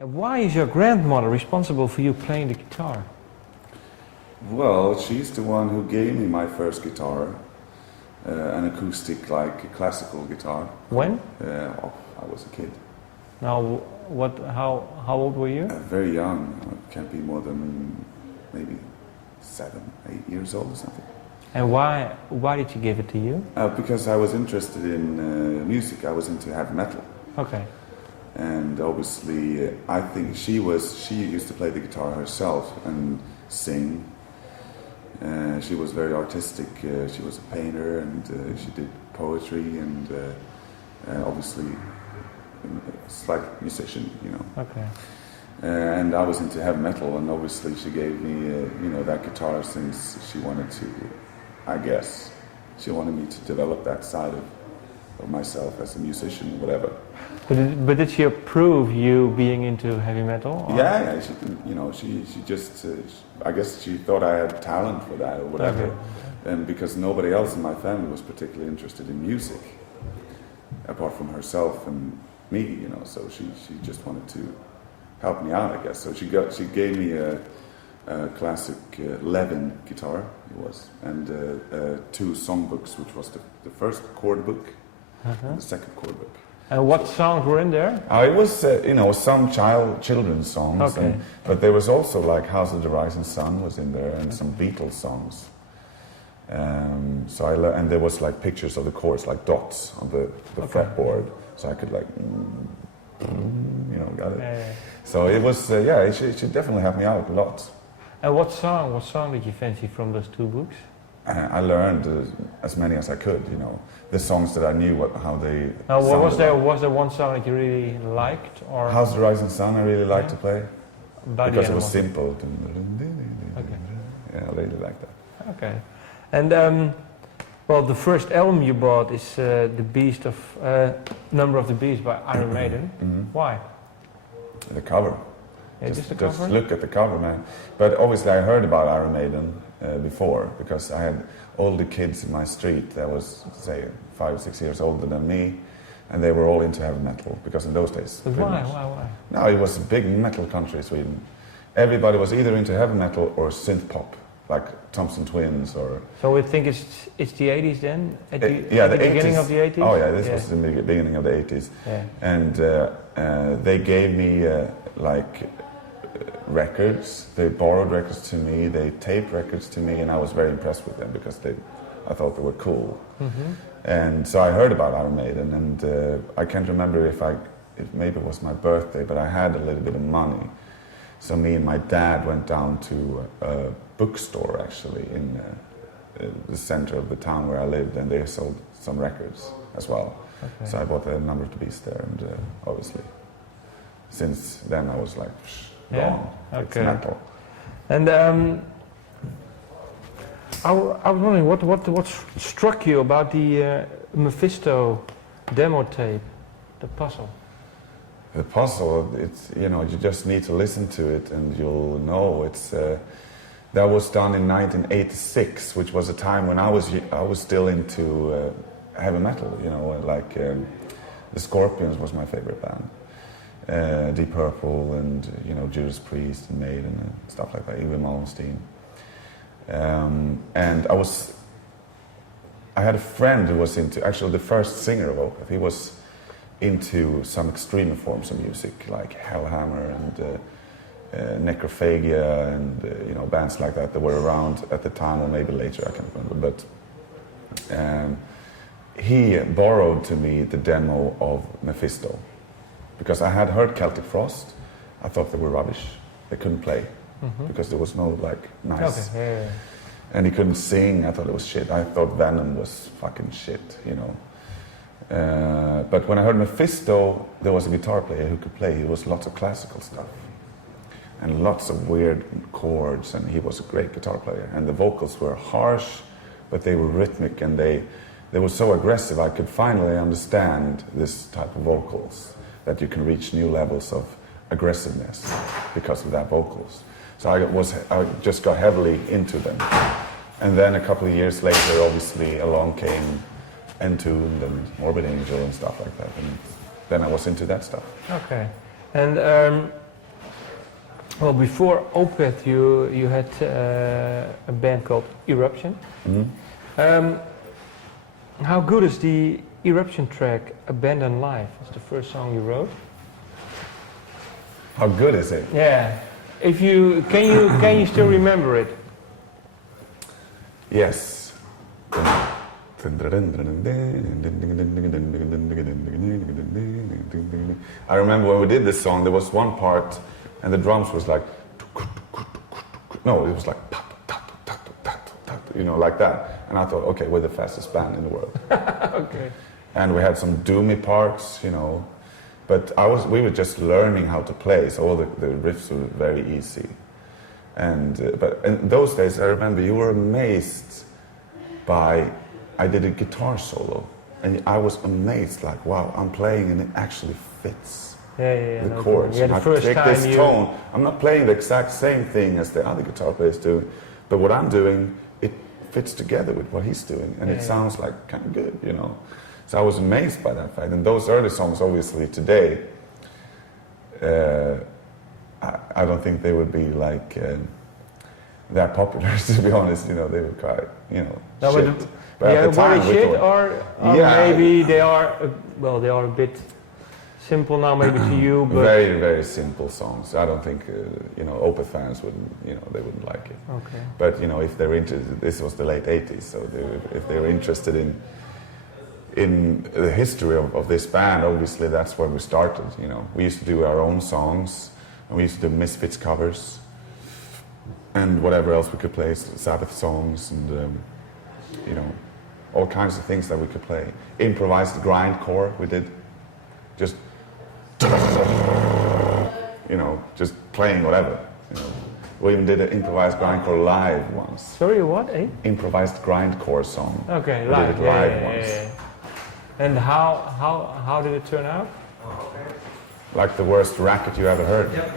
And why is your grandmother responsible for you playing the guitar? Well, she's the one who gave me my first guitar, an acoustic, like classical guitar. When? I was a kid. Now, how old were you? Very young. I can't be more than maybe 7, 8 years old or something. And why did she give it to you? Because I was interested in music. I was into heavy metal. Okay. And obviously, I think she used to play the guitar herself and sing. She was very artistic. She was a painter, and she did poetry, and obviously a slight musician, you know. Okay. And I was into heavy metal, and obviously she gave me, that guitar since she wanted to. I guess she wanted me to develop that side of myself as a musician, whatever. But did she approve you being into heavy metal? Or? Yeah. She just, I guess she thought I had talent for that or whatever. Okay. And because nobody else in my family was particularly interested in music, apart from herself and me, you know. So she just wanted to help me out, I guess. So she gave me a classic Levin guitar, it was, and 2 songbooks, which was the first chord book and the second chord book. And what songs were in there? It was, some children's songs, okay. But there was also like House of the Rising Sun was in there, and some Beatles songs. And there was like pictures of the chords, like dots on the fretboard, so I could like, got it. Yeah. So it was, she definitely helped me out a lot. And what song did you fancy from those 2 books? I learned as many as I could, the songs that I knew how they. Was there one song that you really liked, or? House of the Rising Sun I really liked to play because it was simple. Okay. Yeah, I really liked that. Okay, and the first album you bought is Number of the Beast by Iron Maiden. Mm-hmm. Why? The cover. Yeah, just the cover? Just look at the cover, man. But obviously I heard about Iron Maiden before, because I had older kids in my street that was, say, 5 or 6 years older than me, and they were all into heavy metal, because in those days... But why? No, it was a big metal country, Sweden. Everybody was either into heavy metal or synth pop, like Thompson Twins or... So we think it's the 80s then? At the the beginning 80s. Of the 80s? Oh yeah, this was the beginning of the 80s. Yeah. And they gave me records. They borrowed records to me, they taped records to me, and I was very impressed with them because I thought they were cool. Mm-hmm. And so I heard about Iron Maiden, and I can't remember if maybe it was my birthday, but I had a little bit of money. So me and my dad went down to a bookstore actually in the center of the town where I lived, and they sold some records as well. Okay. So I bought the Number of the Beast there, and obviously since then I was like, gone. Okay. It's metal. And I was wondering what struck you about the Mephisto demo tape, the puzzle? The puzzle, it's, you just need to listen to it and you'll know. It's that was done in 1986, which was a time when I was still into heavy metal. The Scorpions was my favorite band, Deep Purple, and Judas Priest and Maiden and stuff like that, even Malmsteen. And I had a friend who was into, actually the first singer of Opeth. He was into some extreme forms of music like Hellhammer and Necrophagia and bands like that were around at the time, or maybe later, I can't remember. But he borrowed to me the demo of Mephisto because I had heard Celtic Frost. I thought they were rubbish. They couldn't play because there was no nice. Okay. Yeah. And he couldn't sing. I thought it was shit. I thought Venom was fucking shit. But when I heard Mephisto, there was a guitar player who could play. It was lots of classical stuff and lots of weird chords, and he was a great guitar player. And the vocals were harsh, but they were rhythmic, and they were so aggressive. I could finally understand this type of vocals, that you can reach new levels of aggressiveness because of that vocals. So I just got heavily into them. And then a couple of years later, obviously, along came Entombed and Morbid Angel and stuff like that, and then I was into that stuff. Okay, and Well, before Opeth, you had a band called Eruption. How good is the Eruption track "Abandoned Life"? It's the first song you wrote. How good is it? Yeah. If you can you still remember it? Yes. I remember when we did this song, there was one part, and the drums was like, no, it was like, you know, like that. And I thought, okay, we're the fastest band in the world. Okay. And we had some doomy parts, you know, but we were just learning how to play, so all the riffs were very easy. And but in those days, I remember you were amazed by, I did a guitar solo, and I was amazed, like, wow, I'm playing and it actually fits Yeah, the no chords. problem. Yeah, the I first take time this tone, I'm not playing the exact same thing as the other guitar players do, but what I'm doing, it fits together with what he's doing, and it sounds like kind of good, you know. So I was amazed by that fact. And those early songs, obviously, today, I don't think they would be like that popular, to be honest. You know, they were quite, you know, no, shit. But at the time, were we they shit, thought, or maybe they are, well, they are a bit simple now, maybe to you, but... Very, very simple songs. I don't think, you know, Opeth fans wouldn't, you know, they wouldn't like it. Okay. But, you know, if they're interested, this was the late 80s, so if they were interested in the history of this band, obviously that's where we started, you know. We used to do our own songs, and we used to do Misfits covers, and whatever else we could play, Sabbath songs, and, you know, all kinds of things that we could play. Improvised grindcore, we did. Just, you know, just playing whatever, you know. We even did an improvised grindcore live once. Sorry, what, eh? Improvised grindcore song. Okay, we live. did it live once. And how did it turn out? Like the worst racket you ever heard. Okay.